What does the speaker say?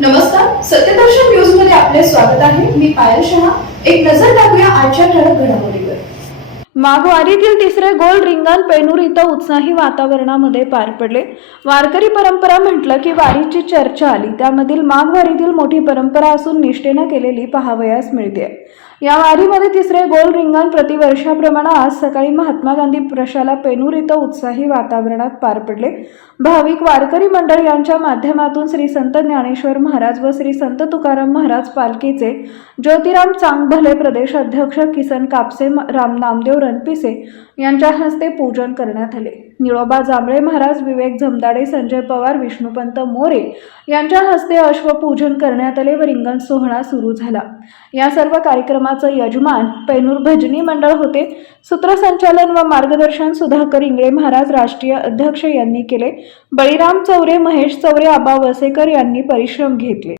नमस्कार, सत्यदर्शन न्यूज मध्ये आपले स्वागत आहे. मी पायल शहा. एक नजर टाकूया आजच्या ठळक घडामोडीवर. माघवारीतील तिसरे गोल रिंगण पेनूर इथं उत्साही वातावरणामध्ये पार पडले. वारकरी परंपरा म्हटलं की वारीची चर्चा आली. त्यामधील माघवारीतील मोठी परंपरा असून निष्ठेनं केलेली पाहावयास मिळते. या वारीमध्ये तिसरे गोल रिंगण प्रतिवर्षाप्रमाणे आज सकाळी महात्मा गांधी प्रशाला पेनूर इथं उत्साही वातावरणात पार पडले. भाविक वारकरी मंडळ यांच्या माध्यमातून श्री संत ज्ञानेश्वर महाराज व श्री संत तुकाराम महाराज पालखीचे ज्योतिराम चांगभले प्रदेश अध्यक्ष किसन कापसे, राम नामदेव रणपिसे यांच्या हस्ते पूजन करण्यात आले. निळोबा जांभळे महाराज, विवेक जमदाडे, संजय पवार, विष्णुपंत मोरे यांच्या हस्ते अश्वपूजन करण्यात आले व रिंगण सोहळा सुरू झाला. या सर्व कार्यक्रमाचं यजमान पेनूर भजनी मंडळ होते. सूत्रसंचालन व मार्गदर्शन सुधाकर इंगळे महाराज, राष्ट्रीय अध्यक्ष यांनी केले. बळीराम चौरे, महेश चौरे, आबा वसेकर यांनी परिश्रम घेतले.